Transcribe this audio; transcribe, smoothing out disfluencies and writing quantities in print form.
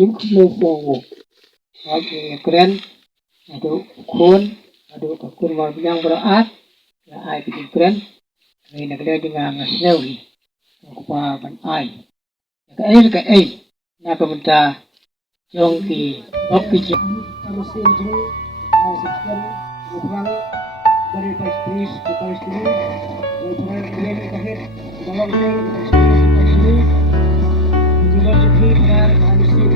Yung kumukubo. Okay, keren. Ado kun. Ado ka kun mabiyang beraat. Na ay pitin keren. Ay nagladi nga nga snowy. Ang kupapan ay. Naka ay. Nakapunta yung ki oxygen. Harus sentro. Sekian. Bukan dari Paris ke Paris dulu. Dari Paris terakhir. Bawang saya ke Paris dulu. University benar harus